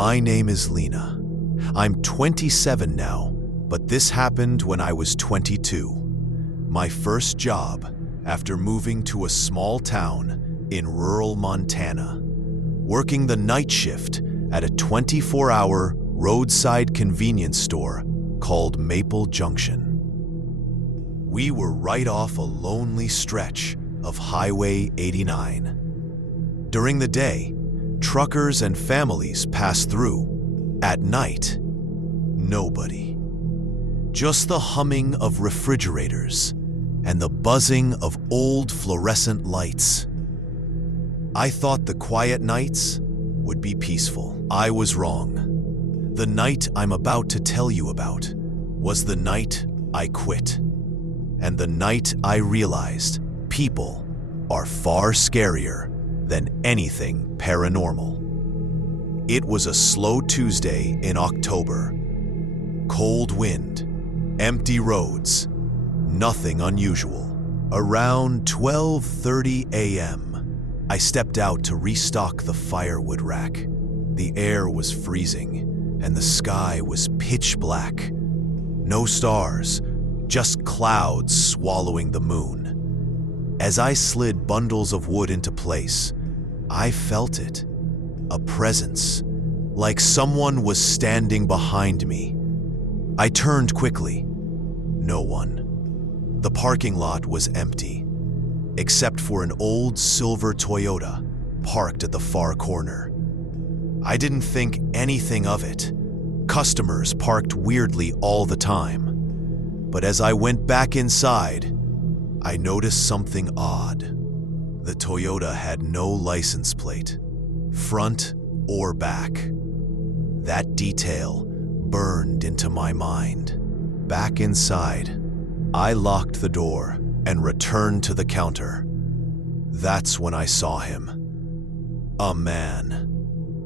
My name is Lena. I'm 27 now, but this happened when I was 22. My first job after moving to a small town in rural Montana, working the night shift at a 24-hour roadside convenience store called Maple Junction. We were right off a lonely stretch of Highway 89. During the day, truckers and families pass through. At night, nobody. Just the humming of refrigerators and the buzzing of old fluorescent lights. I thought the quiet nights would be peaceful. I was wrong. The night I'm about to tell you about was the night I quit, and the night I realized people are far scarier than anything paranormal. It was a slow Tuesday in October. Cold wind, empty roads, nothing unusual. Around 12:30 a.m., I stepped out to restock the firewood rack. The air was freezing, and the sky was pitch black. No stars, just clouds swallowing the moon. As I slid bundles of wood into place, I felt it. A presence, like someone was standing behind me. I turned quickly. No one. The parking lot was empty, except for an old silver Toyota parked at the far corner. I didn't think anything of it. Customers parked weirdly all the time. But as I went back inside, I noticed something odd. The Toyota had no license plate, front or back. That detail burned into my mind. Back inside, I locked the door and returned to the counter. That's when I saw him. A man,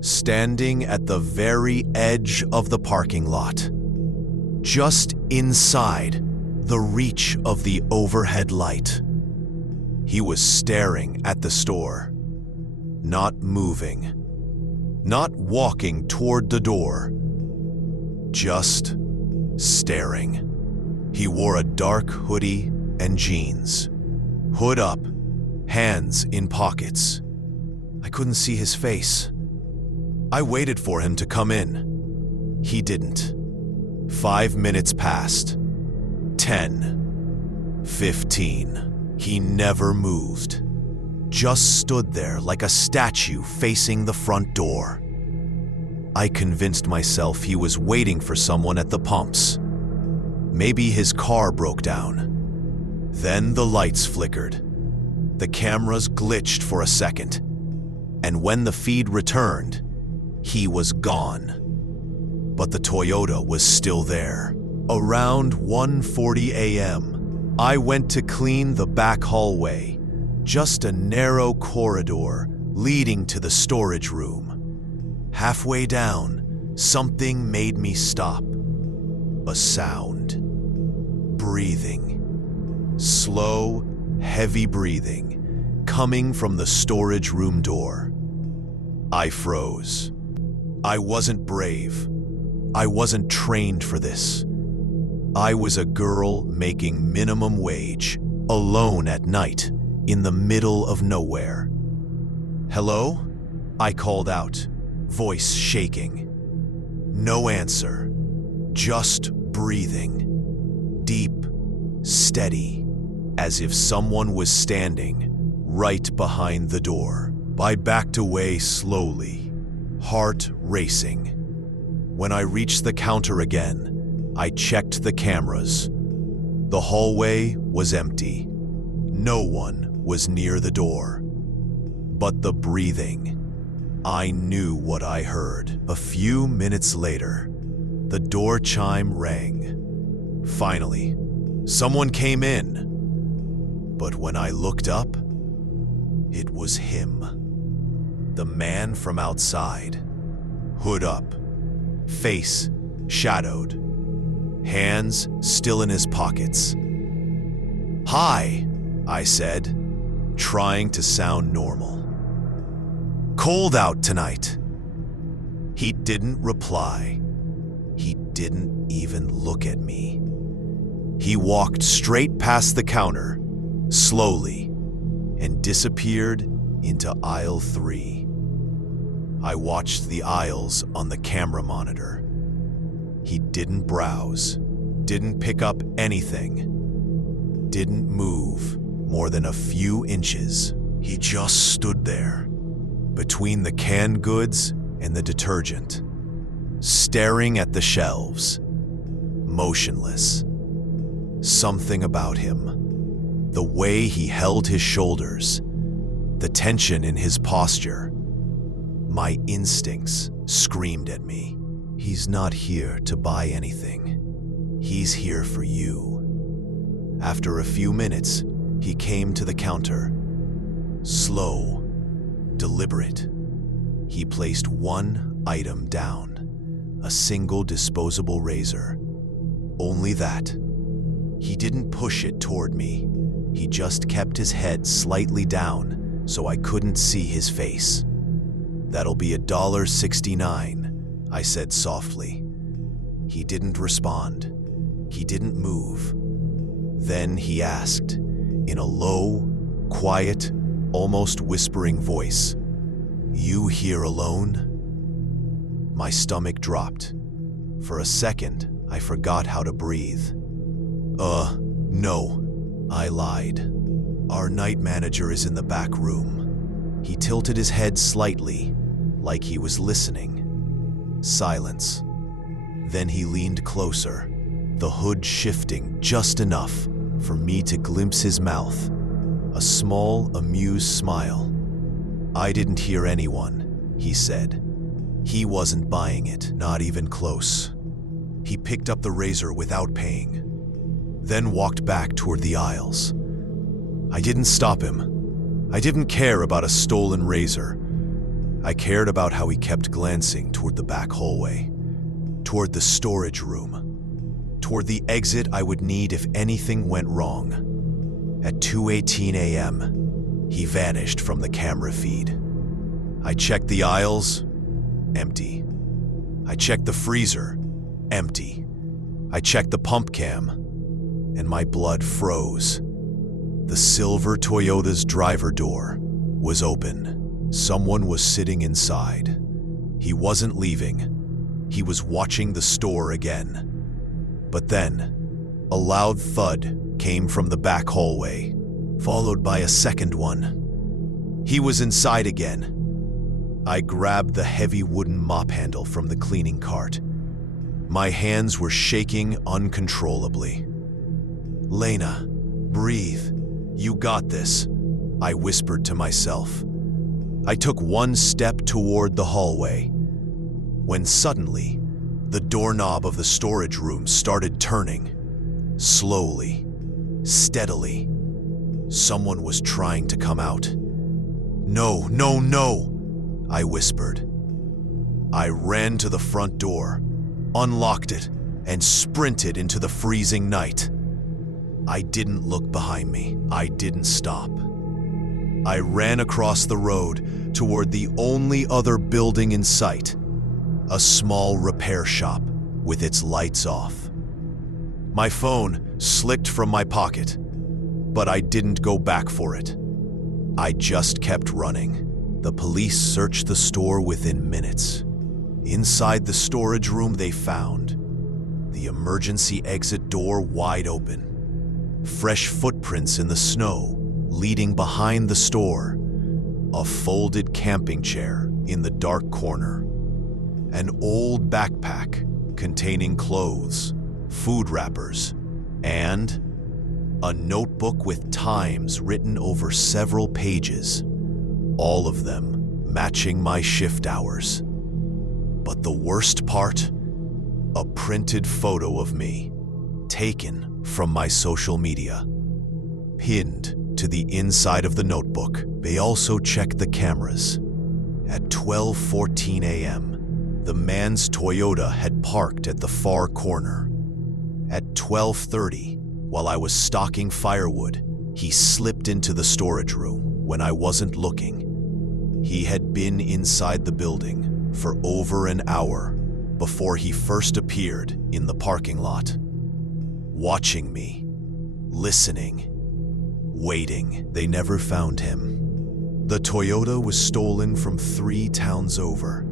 standing at the very edge of the parking lot, just inside the reach of the overhead light. He was staring at the store, not moving, not walking toward the door, just staring. He wore a dark hoodie and jeans, hood up, hands in pockets. I couldn't see his face. I waited for him to come in. He didn't. 5 minutes passed. 10. 15. He never moved. Just stood there like a statue facing the front door. I convinced myself he was waiting for someone at the pumps. Maybe his car broke down. Then the lights flickered. The cameras glitched for a second. And when the feed returned, he was gone. But the Toyota was still there. Around 1:40 a.m., I went to clean the back hallway, just a narrow corridor leading to the storage room. Halfway down, something made me stop. A sound. Breathing. Slow, heavy breathing, coming from the storage room door. I froze. I wasn't brave. I wasn't trained for this. I was a girl making minimum wage, alone at night, in the middle of nowhere. "Hello?" I called out, voice shaking. No answer, just breathing. Deep, steady, as if someone was standing right behind the door. I backed away slowly, heart racing. When I reached the counter again, I checked the cameras. The hallway was empty. No one was near the door. But the breathing. I knew what I heard. A few minutes later, the door chime rang. Finally, someone came in. But when I looked up, it was him. The man from outside. Hood up, face shadowed, hands still in his pockets. "Hi," I said, trying to sound normal. "Cold out tonight." He didn't reply. He didn't even look at me. He walked straight past the counter, slowly, and disappeared into aisle 3. I watched the aisles on the camera monitor. He didn't browse, didn't pick up anything, didn't move more than a few inches. He just stood there, between the canned goods and the detergent, staring at the shelves, motionless. Something about him, the way he held his shoulders, the tension in his posture, my instincts screamed at me. He's not here to buy anything. He's here for you. After a few minutes, he came to the counter. Slow, deliberate. He placed one item down, a single disposable razor. Only that. He didn't push it toward me. He just kept his head slightly down so I couldn't see his face. "That'll be $1.69, I said softly. He didn't respond. He didn't move. Then he asked, in a low, quiet, almost whispering voice, "You here alone?" My stomach dropped. For a second, I forgot how to breathe. No, I lied. Our night manager is in the back room. He tilted his head slightly, like he was listening. Silence. Then he leaned closer, the hood shifting just enough for me to glimpse his mouth, a small, amused smile. "I didn't hear anyone," he said. He wasn't buying it, not even close. He picked up the razor without paying, then walked back toward the aisles. I didn't stop him. I didn't care about a stolen razor. I cared about how he kept glancing toward the back hallway, toward the storage room, toward the exit I would need if anything went wrong. At 2:18 a.m., he vanished from the camera feed. I checked the aisles, empty. I checked the freezer, empty. I checked the pump cam, and my blood froze. The silver Toyota's driver door was open. Someone was sitting inside. He wasn't leaving. He was watching the store again. But then, a loud thud came from the back hallway, followed by a second one. He was inside again. I grabbed the heavy wooden mop handle from the cleaning cart. My hands were shaking uncontrollably. "Lena, breathe. You got this," I whispered to myself. I took one step toward the hallway, when suddenly, the doorknob of the storage room started turning. Slowly, steadily. Someone was trying to come out. "No, no, no," I whispered. I ran to the front door, unlocked it, and sprinted into the freezing night. I didn't look behind me. I didn't stop. I ran across the road toward the only other building in sight, a small repair shop with its lights off. My phone slipped from my pocket, but I didn't go back for it. I just kept running. The police searched the store within minutes. Inside the storage room, they found the emergency exit door wide open, fresh footprints in the snow leading behind the store, a folded camping chair in the dark corner, an old backpack containing clothes, food wrappers, and a notebook with times written over several pages, all of them matching my shift hours. But the worst part? A printed photo of me, taken from my social media, pinned to the inside of the notebook. They also checked the cameras. At 12:14 a.m., the man's Toyota had parked at the far corner. At 12:30, while I was stocking firewood, he slipped into the storage room when I wasn't looking. He had been inside the building for over an hour before he first appeared in the parking lot. Watching me, listening, waiting. They never found him. The Toyota was stolen from 3 towns over.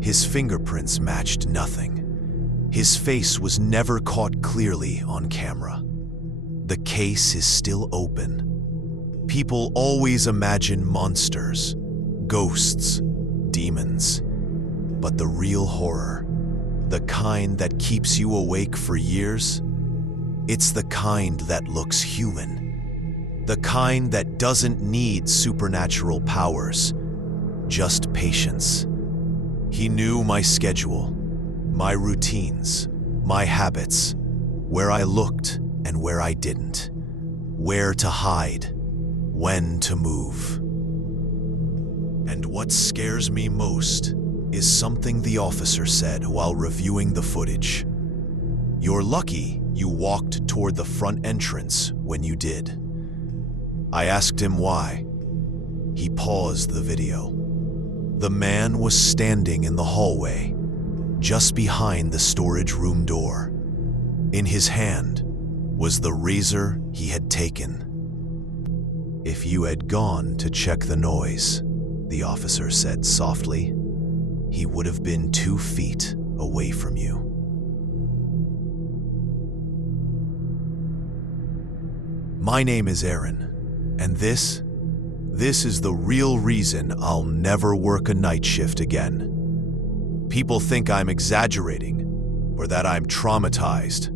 His fingerprints matched nothing. His face was never caught clearly on camera. The case is still open. People always imagine monsters, ghosts, demons. But the real horror, the kind that keeps you awake for years, it's the kind that looks human. The kind that doesn't need supernatural powers, just patience. He knew my schedule, my routines, my habits, where I looked and where I didn't, where to hide, when to move. And what scares me most is something the officer said while reviewing the footage. You're lucky you walked toward the front entrance when you did. I asked him why. He paused the video. The man was standing in the hallway, just behind the storage room door. In his hand was the razor he had taken. If you had gone to check the noise, the officer said softly, he would have been 2 feet away from you. My name is Aaron, and this is the real reason I'll never work a night shift again. People think I'm exaggerating, or that I'm traumatized.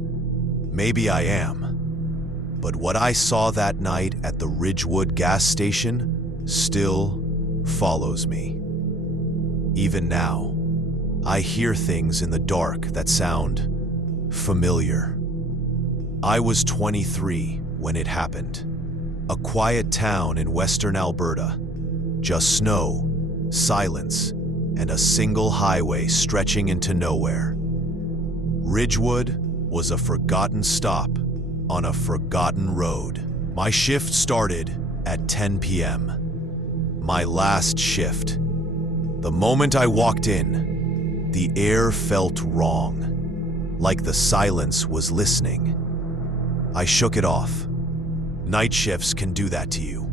Maybe I am. But what I saw that night at the Ridgewood gas station still follows me. Even now, I hear things in the dark that sound familiar. I was 23 when it happened. A quiet town in western Alberta. Just snow, silence, and a single highway stretching into nowhere. Ridgewood was a forgotten stop on a forgotten road. My shift started at 10 p.m. My last shift. The moment I walked in, the air felt wrong, like the silence was listening. I shook it off. Night shifts can do that to you.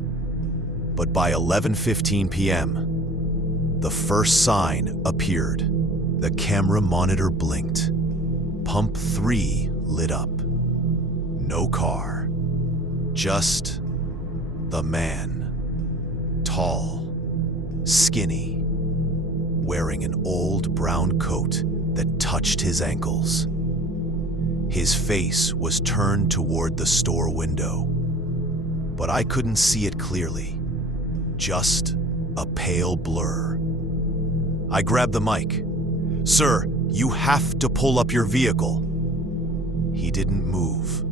But by 11:15 p.m., the first sign appeared. The camera monitor blinked. Pump 3 lit up. No car. Just the man. Tall, skinny, wearing an old brown coat that touched his ankles. His face was turned toward the store window, but I couldn't see it clearly. Just a pale blur. I grabbed the mic. "Sir, you have to pull up your vehicle." He didn't move.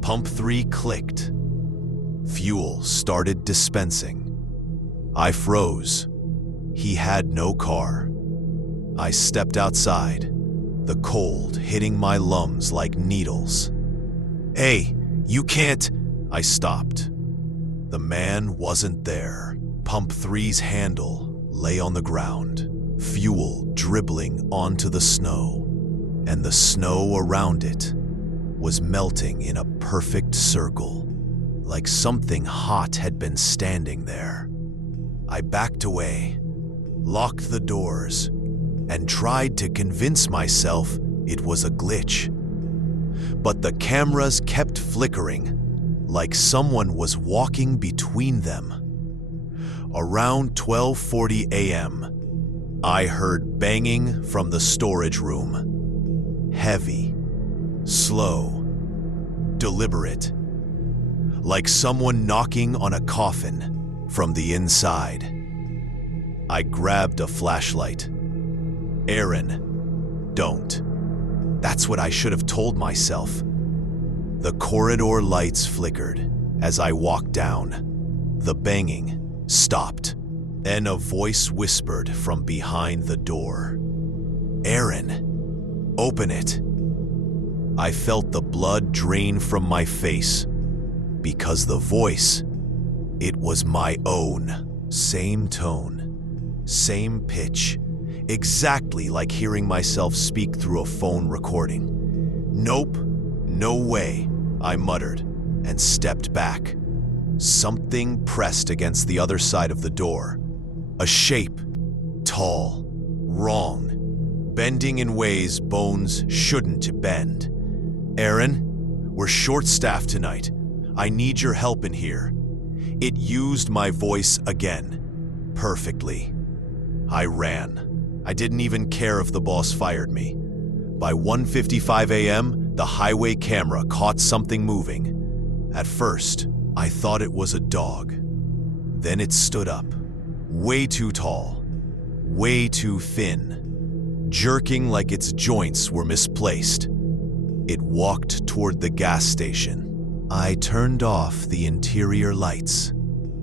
Pump 3 clicked. Fuel started dispensing. I froze. He had no car. I stepped outside, the cold hitting my lungs like needles. "Hey, you can't..." I stopped. The man wasn't there. Pump 3's handle lay on the ground, fuel dribbling onto the snow, and the snow around it was melting in a perfect circle, like something hot had been standing there. I backed away, locked the doors, and tried to convince myself it was a glitch. But the cameras kept flickering, like someone was walking between them. Around 12:40 a.m., I heard banging from the storage room. Heavy, slow, deliberate, like someone knocking on a coffin from the inside. I grabbed a flashlight. "Aaron, don't." That's what I should have told myself. The corridor lights flickered as I walked down. The banging stopped. Then a voice whispered from behind the door. "Aaron, open it." I felt the blood drain from my face because the voice, it was my own. Same tone, same pitch, exactly like hearing myself speak through a phone recording. "Nope, no way," I muttered and stepped back. Something pressed against the other side of the door. A shape, tall, wrong, bending in ways bones shouldn't bend. "Aaron, we're short-staffed tonight. I need your help in here." It used my voice again, perfectly. I ran. I didn't even care if the boss fired me. By 1:55 a.m., the highway camera caught something moving. At first, I thought it was a dog. Then it stood up, way too tall, way too thin, jerking like its joints were misplaced. It walked toward the gas station. I turned off the interior lights,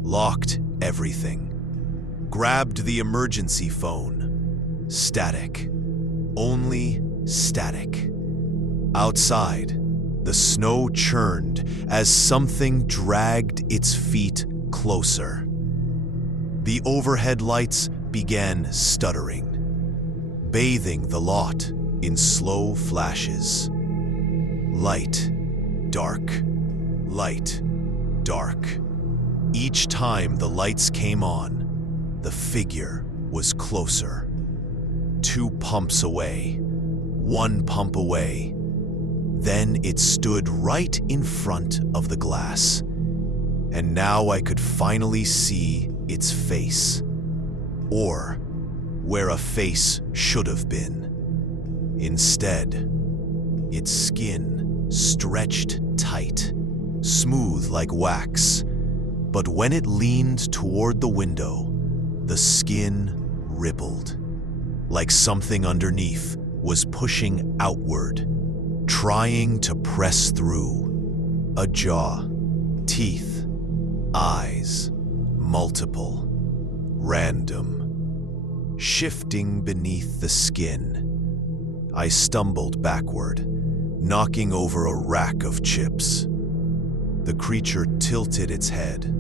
locked everything, grabbed the emergency phone. Static. Only static. Outside, the snow churned as something dragged its feet closer. The overhead lights began stuttering, bathing the lot in slow flashes. Light, dark, light, dark. Each time the lights came on, the figure was closer. 2 pumps away, 1 pump away. Then it stood right in front of the glass, and now I could finally see its face, or where a face should have been. Instead, its skin stretched tight, smooth like wax, but when it leaned toward the window, the skin rippled, like something underneath was pushing outward, trying to press through. A jaw, teeth, eyes, multiple, random, shifting beneath the skin. I stumbled backward, knocking over a rack of chips. The creature tilted its head.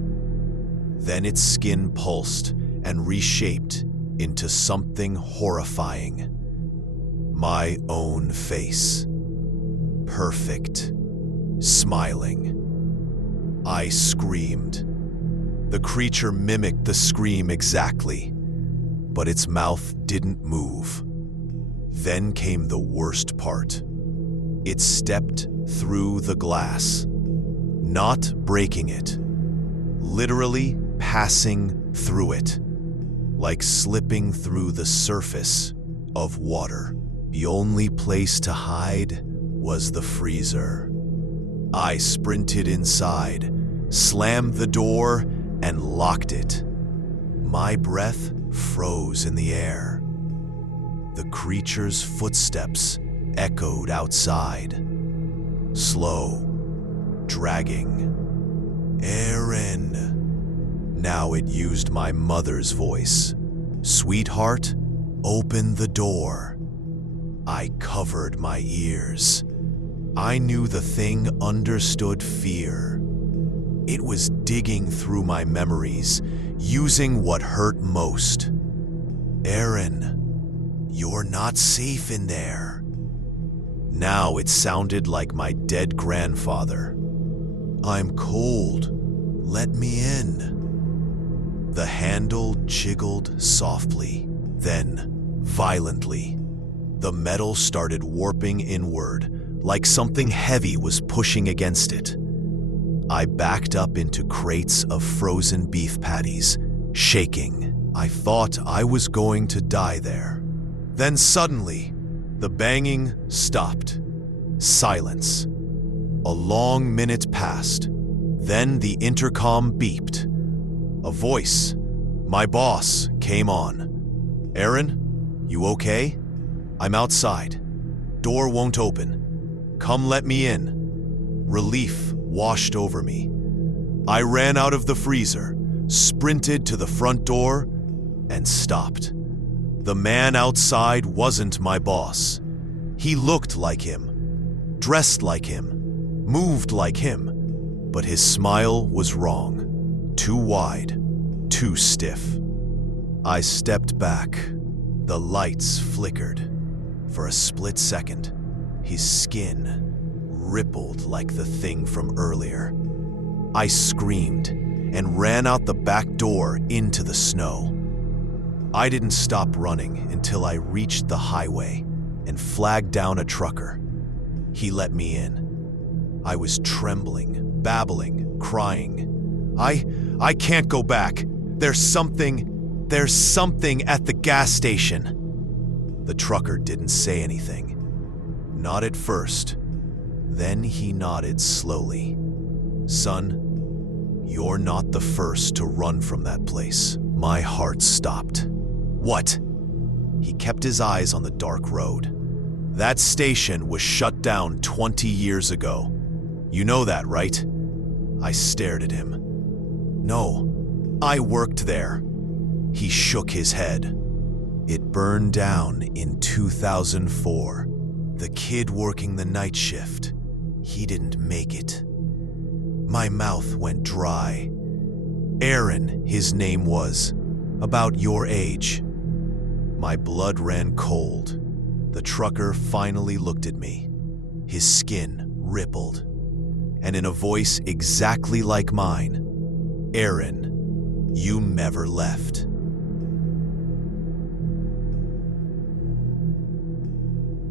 Then its skin pulsed and reshaped into something horrifying. My own face. Perfect. Smiling. I screamed. The creature mimicked the scream exactly, but its mouth didn't move. Then came the worst part. It stepped through the glass, not breaking it, literally passing through it, like slipping through the surface of water. The only place to hide was the freezer. I sprinted inside, slammed the door, and locked it. My breath froze in the air. The creature's footsteps echoed outside, slow, dragging. "Aaron." Now it used my mother's voice. "Sweetheart, open the door." I covered my ears. I knew the thing understood fear. It was digging through my memories, using what hurt most. "Aaron, you're not safe in there." Now it sounded like my dead grandfather. "I'm cold. Let me in." The handle jiggled softly, then violently. The metal started warping inward, like something heavy was pushing against it. I backed up into crates of frozen beef patties, shaking. I thought I was going to die there. Then suddenly, the banging stopped. Silence. A long minute passed. Then the intercom beeped. A voice, my boss, came on. "Aaron, you okay? I'm outside. Door won't open. Come let me in." Relief washed over me. I ran out of the freezer, sprinted to the front door, and stopped. The man outside wasn't my boss. He looked like him, dressed like him, moved like him, but his smile was wrong. Too wide, too stiff. I stepped back, The lights flickered. For a split second, his skin rippled like the thing from earlier. I screamed and ran out the back door into the snow. I didn't stop running until I reached the highway and flagged down a trucker. He let me in. I was trembling, babbling, crying. I can't go back. There's something at the gas station. The trucker didn't say anything. Not at first. Then he nodded slowly. Son, you're not the first to run from that place. My heart stopped. What? He kept his eyes on the dark road. That station was shut down 20 years ago. You know that, right? I stared at him. No, I worked there. He shook his head. It burned down in 2004. The kid working the night shift, he didn't make it. My mouth went dry. Aaron, his name was, about your age. My blood ran cold. The trucker finally looked at me. His skin rippled. And in a voice exactly like mine, Aaron, you never left.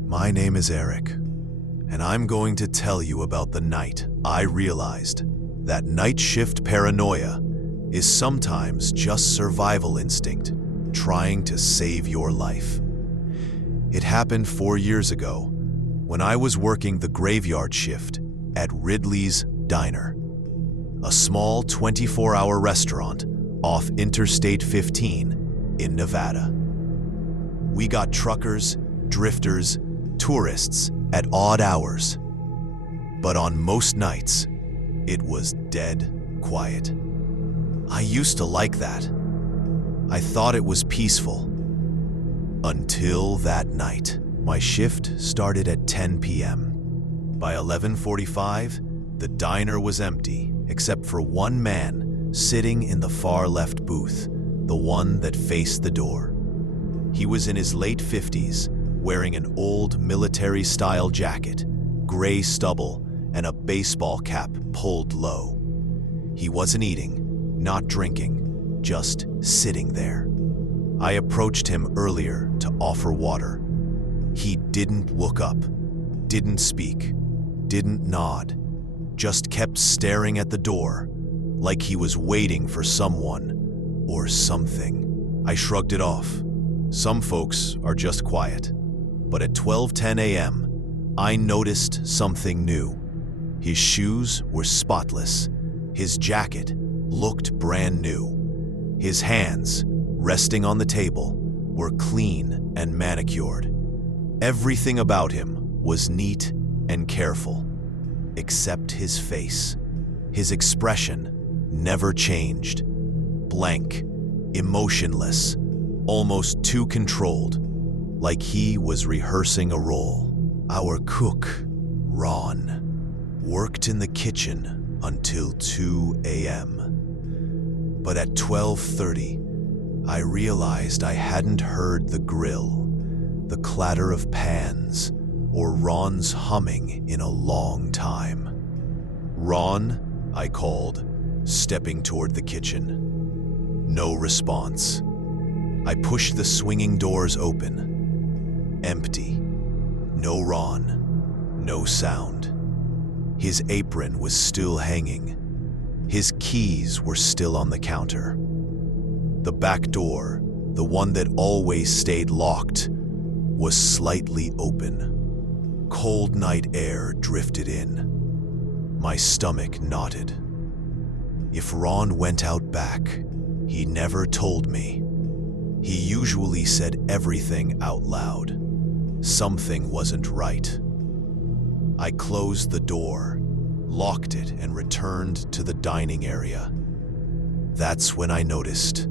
My name is Eric, and I'm going to tell you about the night I realized that night shift paranoia is sometimes just survival instinct trying to save your life. It happened 4 years ago when I was working the graveyard shift at Ridley's Diner, a small 24-hour restaurant off Interstate 15 in Nevada. We got truckers, drifters, tourists at odd hours. But on most nights, it was dead quiet. I used to like that. I thought it was peaceful. Until that night. My shift started at 10 p.m. By 11:45, the diner was empty, except for one man sitting in the far left booth, the one that faced the door. He was in his late 50s, wearing an old military-style jacket, gray stubble, and a baseball cap pulled low. He wasn't eating, not drinking, just sitting there. I approached him earlier to offer water. He didn't look up, didn't speak, didn't nod, just kept staring at the door like he was waiting for someone or something. I shrugged it off. Some folks are just quiet. But at 12:10 a.m., I noticed something new. His shoes were spotless. His jacket looked brand new. His hands, resting on the table, were clean and manicured. Everything about him was neat and careful, except his face. His expression never changed. Blank, emotionless, almost too controlled, like he was rehearsing a role. Our cook, Ron, worked in the kitchen until 2 a.m. But at 12:30, I realized I hadn't heard the grill, the clatter of pans, or Ron's humming in a long time. Ron, I called, stepping toward the kitchen. No response. I pushed the swinging doors open. Empty. No Ron. No sound. His apron was still hanging. His keys were still on the counter. The back door, the one that always stayed locked, was slightly open. Cold night air drifted in. My stomach knotted. If Ron went out back, he never told me. He usually said everything out loud. Something wasn't right. I closed the door, locked it, and returned to the dining area. That's when I noticed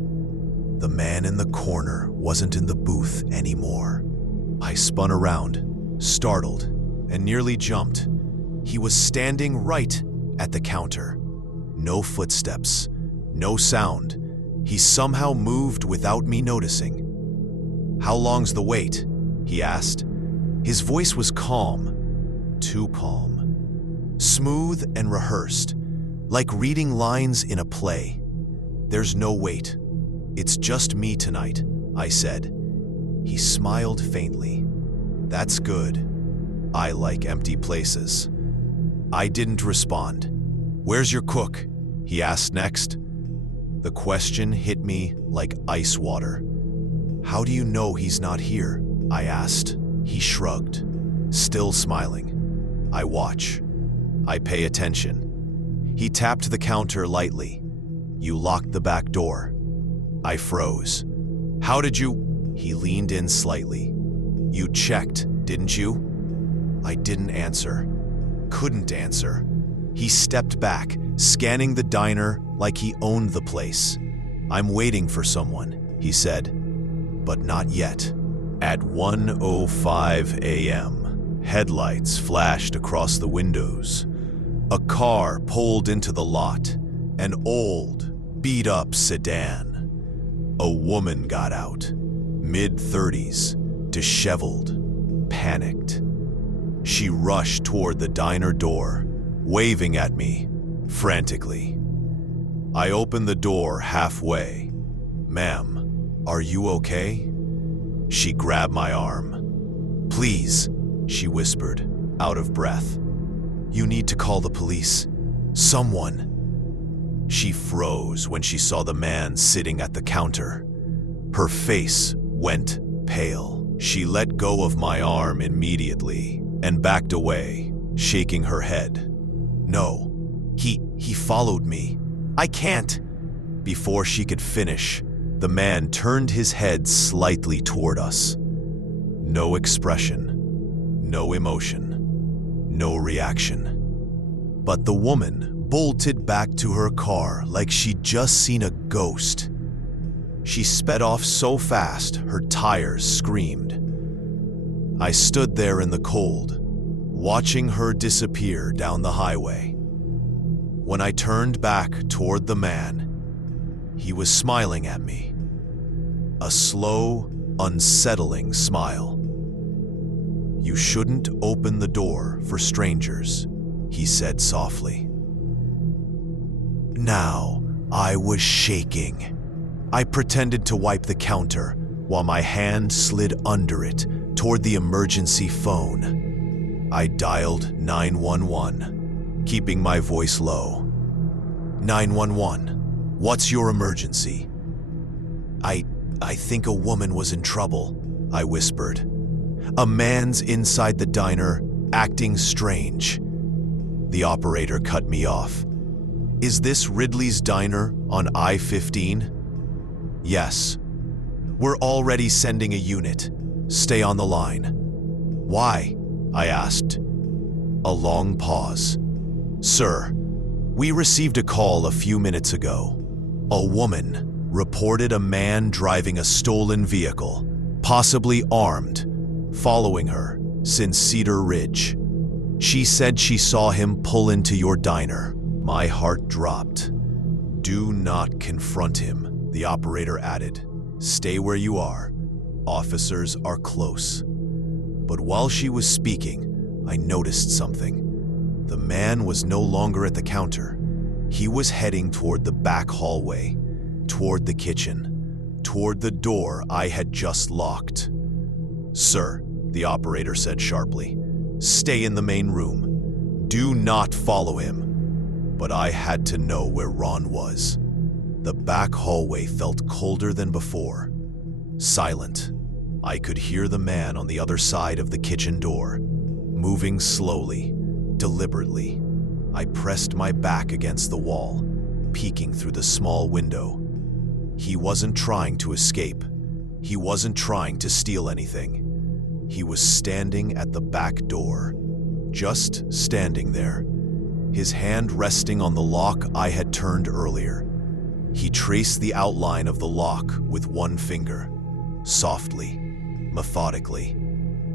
the man in the corner wasn't in the booth anymore. I spun around, startled, and nearly jumped. He was standing right at the counter. No footsteps, no sound. He somehow moved without me noticing. "How long's the wait?" he asked. His voice was calm, too calm, smooth and rehearsed, like reading lines in a play. "There's no wait. It's just me tonight," I said. He smiled faintly. "That's good. I like empty places." I didn't respond. "Where's your cook?" he asked next. The question hit me like ice water. "How do you know he's not here?" I asked. He shrugged, still smiling. "I watch. I pay attention." He tapped the counter lightly. "You locked the back door." I froze. "How did you?" He leaned in slightly. "You checked, didn't you?" I didn't answer. Couldn't answer. He stepped back, scanning the diner like he owned the place. "I'm waiting for someone," he said. But not yet. At 1:05 a.m., headlights flashed across the windows. A car pulled into the lot, an old, beat-up sedan. A woman got out, mid-30s, disheveled, panicked. She rushed toward the diner door, waving at me, frantically. I opened the door halfway. "Ma'am, are you okay?" She grabbed my arm. "Please," she whispered, out of breath. "You need to call the police. Someone." She froze when she saw the man sitting at the counter. Her face went pale. She let go of my arm immediately and backed away, shaking her head. "No, he followed me. I can't." Before she could finish, the man turned his head slightly toward us. No expression, no emotion, no reaction. But the woman bolted back to her car like she'd just seen a ghost. She sped off so fast, her tires screamed. I stood there in the cold, watching her disappear down the highway. When I turned back toward the man, he was smiling at me. A slow, unsettling smile. "You shouldn't open the door for strangers," he said softly. Now, I was shaking. I pretended to wipe the counter while my hand slid under it toward the emergency phone. I dialed 911, keeping my voice low. 911, what's your emergency?" I think a woman was in trouble," I whispered. "A man's inside the diner, acting strange." The operator cut me off. "Is this Ridley's Diner on I-15? "Yes. We're already sending a unit. Stay on the line." "Why?" I asked. A long pause. "Sir, we received a call a few minutes ago. A woman reported a man driving a stolen vehicle, possibly armed, following her since Cedar Ridge. She said she saw him pull into your diner." My heart dropped. "Do not confront him," the operator added. "Stay where you are. Officers are close." But while she was speaking, I noticed something. The man was no longer at the counter. He was heading toward the back hallway, toward the kitchen, toward the door I had just locked. "Sir," the operator said sharply, "stay in the main room. Do not follow him." But I had to know where Ron was. The back hallway felt colder than before. Silent. I could hear the man on the other side of the kitchen door, moving slowly, deliberately. I pressed my back against the wall, peeking through the small window. He wasn't trying to escape. He wasn't trying to steal anything. He was standing at the back door, just standing there, his hand resting on the lock I had turned earlier. He traced the outline of the lock with one finger, softly, methodically,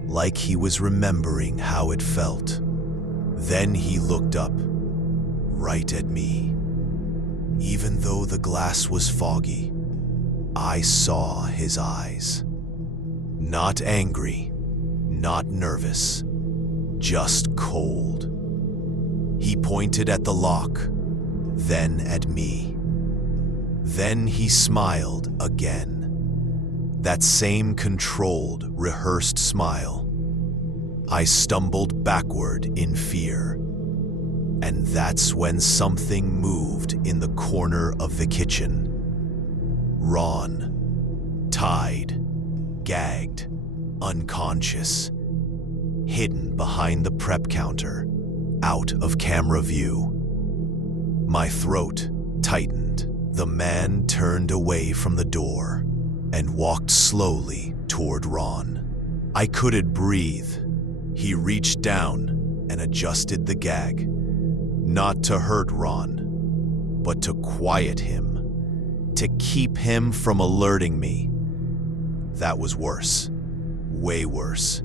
like he was remembering how it felt. Then he looked up, right at me. Even though the glass was foggy, I saw his eyes. Not angry, not nervous, just cold. He pointed at the lock, then at me. Then he smiled again. That same controlled, rehearsed smile. I stumbled backward in fear. And that's when something moved in the corner of the kitchen. Ron, tied, gagged, unconscious, hidden behind the prep counter, out of camera view. My throat tightened. The man turned away from the door and walked slowly toward Ron. I couldn't breathe. He reached down and adjusted the gag, not to hurt Ron, but to quiet him, to keep him from alerting me. That was worse, way worse,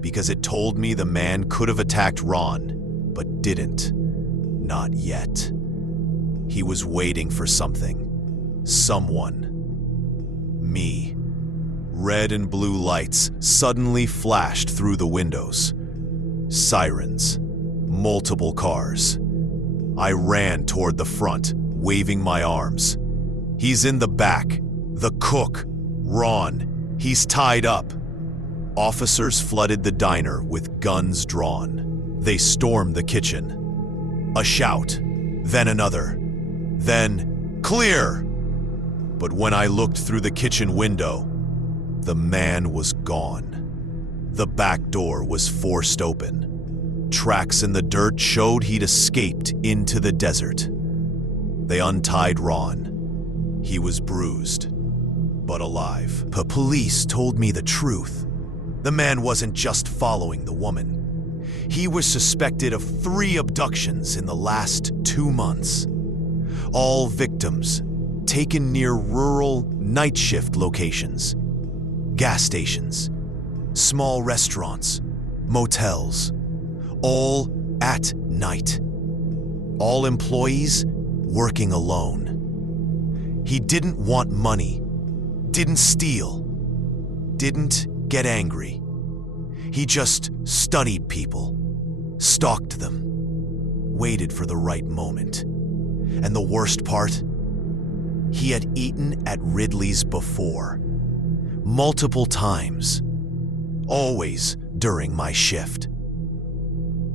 because it told me the man could have attacked Ron, but didn't. Not yet. He was waiting for something. Someone. Me. Red and blue lights suddenly flashed through the windows. Sirens. Multiple cars. I ran toward the front, waving my arms. He's in the back. The cook. Ron. He's tied up. Officers flooded the diner with guns drawn. They stormed the kitchen. A shout. Then another. Then, clear! But when I looked through the kitchen window, the man was gone. The back door was forced open. Tracks in the dirt showed he'd escaped into the desert. They untied Ron. He was bruised, but alive. Police told me the truth. The man wasn't just following the woman. He was suspected of 3 abductions in the last 2 months. All victims taken near rural night shift locations, gas stations, small restaurants, motels, all at night. All employees working alone. He didn't want money, didn't steal, didn't get angry. He just studied people, stalked them, waited for the right moment. And the worst part? He had eaten at Ridley's before. Multiple times. Always during my shift.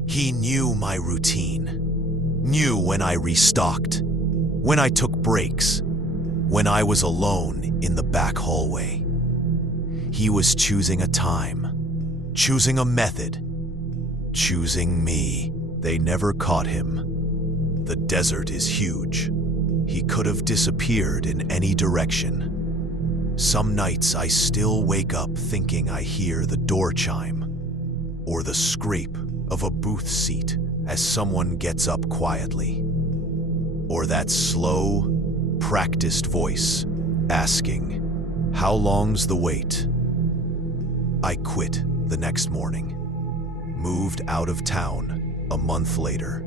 He knew my routine. Knew when I restocked. When I took breaks. When I was alone in the back hallway. He was choosing a time. Choosing a method. Choosing me. They never caught him. The desert is huge. He could have disappeared in any direction. Some nights I still wake up thinking I hear the door chime, or the scrape of a booth seat as someone gets up quietly, or that slow, practiced voice asking, "How long's the wait?" I quit the next morning, moved out of town a month later.